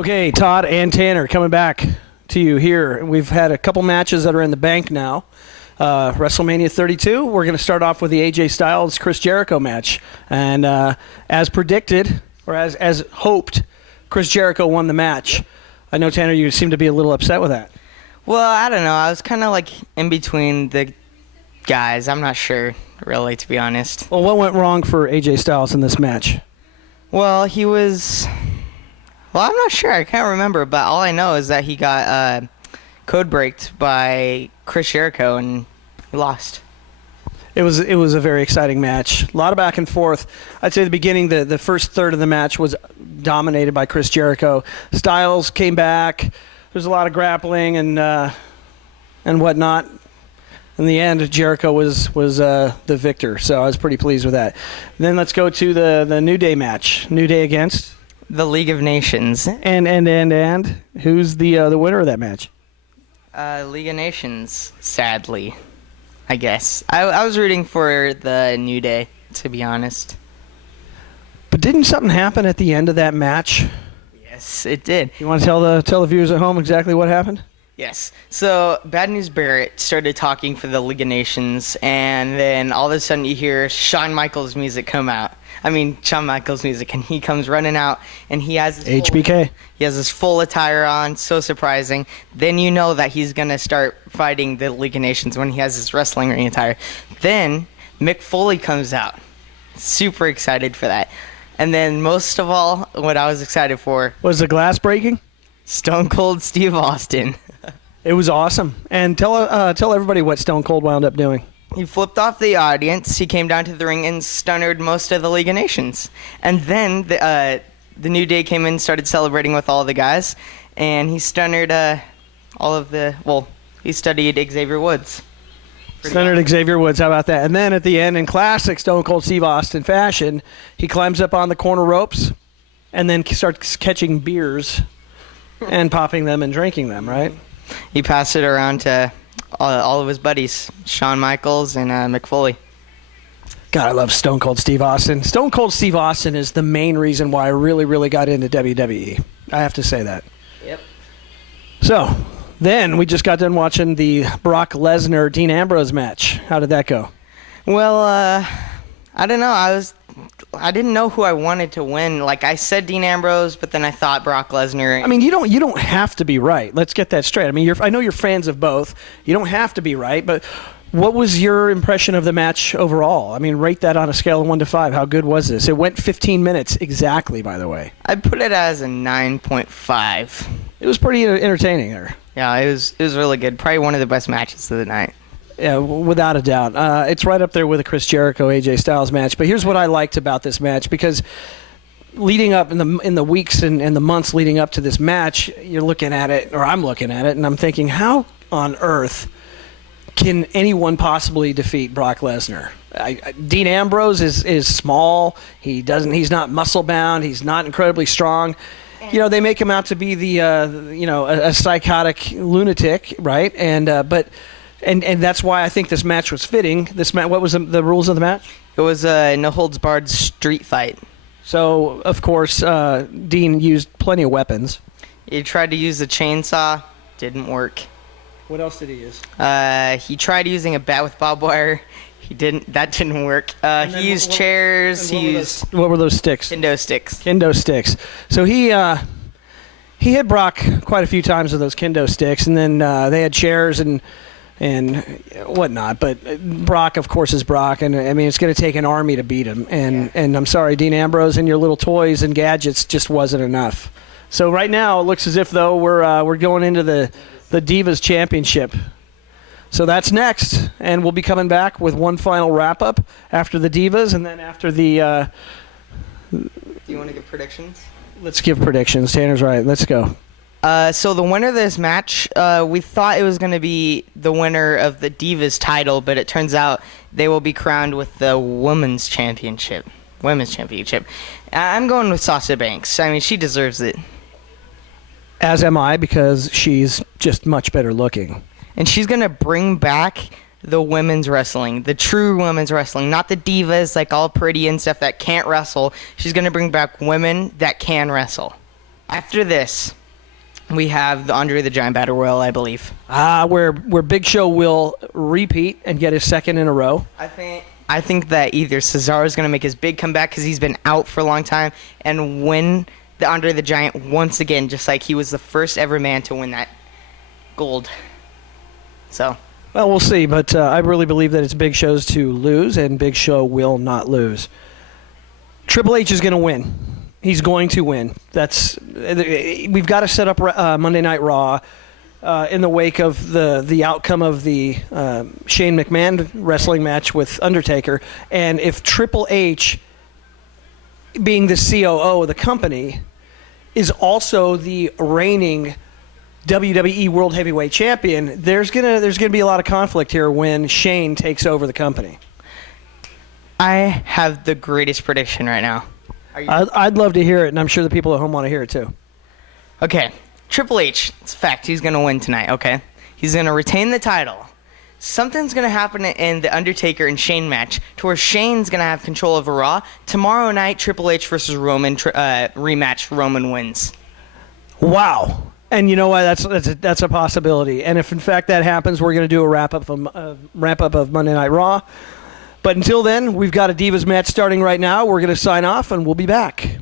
Okay, Todd and Tanner coming back to you here. We've had a couple matches that are in the bank now. WrestleMania32, we're going to start off with the AJ Styles Chris Jericho match. And as predicted, or as hoped, Chris Jericho won the match. I know, Tanner, you seem to be a little upset with that. Well, I don't know. I was kind of like in between the guys. I'm not sure, really, to be honest. Well, what went wrong for AJ Styles in this match? Well, he was... Well, I'm not sure. I can't remember, but all I know is that he got code breaked by Chris Jericho, and he lost. It was a very exciting match. A lot of back and forth. I'd say the beginning, the first third of the match was dominated by Chris Jericho. Styles came back. There's a lot of grappling and whatnot. In the end, Jericho was the victor, so I was pretty pleased with that. Then let's go to the New Day match. New Day against the League of Nations. And who's the winner of that match? League of Nations, sadly, I guess. I was rooting for the New Day, to be honest. But didn't something happen at the end of that match? Yes, it did. You want to tell the viewers at home exactly what happened? Yes. So, Bad News Barrett started talking for the League of Nations, and then all of a sudden you hear Shawn Michaels' music come out. Shawn Michaels' music, and he comes running out, and he has his HBK. He has his full attire on, so surprising. Then you know that he's going to start fighting the League of Nations when he has his wrestling ring attire. Then Mick Foley comes out. Super excited for that. And then most of all, what I was excited for... Was the glass breaking? Stone Cold Steve Austin. It was awesome. And tell everybody what Stone Cold wound up doing. He flipped off the audience. He came down to the ring and stunnered most of the League of Nations. And then the New Day came in and started celebrating with all the guys. And he stunnered all of the... Well, he studied Xavier Woods. Stunnered Xavier Woods, how about that? And then at the end, in classic Stone Cold Steve Austin fashion, he climbs up on the corner ropes and then starts catching beers and popping them and drinking them, right? He passed it around to... all of his buddies, Shawn Michaels and Mick Foley. God, I love Stone Cold Steve Austin. Stone Cold Steve Austin is the main reason why I really, really got into WWE. I have to say that. Yep. So, then we just got done watching the Brock Lesnar-Dean Ambrose match. How did that go? Well, I don't know. I didn't know who I wanted to win. Like, I said Dean Ambrose, but then I thought Brock Lesnar. You don't have to be right. Let's get that straight. I know you're fans of both. You don't have to be right, but what was your impression of the match overall? Rate that on a scale of 1 to 5. How good was this? It went 15 minutes exactly, by the way. I'd put it as a 9.5. It was pretty entertaining there. Yeah, it was really good. Probably one of the best matches of the night. Yeah, without a doubt. It's right up there with a Chris Jericho-AJ Styles match. But here's what I liked about this match, because leading up in the weeks and the months leading up to this match, you're looking at it, or I'm looking at it, and I'm thinking, how on earth can anyone possibly defeat Brock Lesnar? Dean Ambrose is small. He's not muscle bound. He's not incredibly strong. They make him out to be a psychotic lunatic, right? And that's why I think this match was fitting. What was the rules of the match? It was a no-holds-barred street fight. So, of course, Dean used plenty of weapons. He tried to use the chainsaw. Didn't work. What else did he use? He tried using a bat with barbed wire. That didn't work. He used chairs. What were those sticks? Kendo sticks. Kendo sticks. So he hit Brock quite a few times with those kendo sticks, and then they had chairs and whatnot. But Brock, of course, is Brock, and it's going to take an army to beat him. And I'm sorry, Dean Ambrose, and your little toys and gadgets just wasn't enough. So right now it looks as if though we're going into the Divas Championship. So that's next, and we'll be coming back with one final wrap up after the Divas, and then after the. Do you want to give predictions? Let's give predictions. Tanner's right. Let's go. So the winner of this match, we thought it was going to be the winner of the Divas title, but it turns out they will be crowned with the Women's Championship. I'm going with Sasha Banks. She deserves it. As am I, because she's just much better looking. And she's going to bring back the women's wrestling, the true women's wrestling, not the divas, like all pretty and stuff that can't wrestle. She's going to bring back women that can wrestle. After this, we have the Andre the Giant Battle Royal, I believe. Where Big Show will repeat and get his second in a row. I think that either Cesaro is going to make his big comeback because he's been out for a long time and win the Andre the Giant once again, just like he was the first ever man to win that gold. So. Well, we'll see, but I really believe that it's Big Show's to lose, and Big Show will not lose. Triple H is going to win. He's going to win. We've got to set up Monday Night Raw in the wake of the outcome of the Shane McMahon wrestling match with Undertaker. And if Triple H, being the COO of the company, is also the reigning WWE World Heavyweight Champion, there's gonna be a lot of conflict here when Shane takes over the company. I have the greatest prediction right now. I'd love to hear it, and I'm sure the people at home want to hear it too. Okay, Triple H, it's a fact, he's going to win tonight, okay? He's going to retain the title. Something's going to happen in the Undertaker and Shane match to where Shane's going to have control over Raw. Tomorrow night, Triple H versus Roman rematch, Roman wins. Wow. And you know what? That's a possibility. And if, in fact, that happens, we're going to do a wrap-up of Monday Night Raw. But until then, we've got a Divas match starting right now. We're going to sign off, and we'll be back.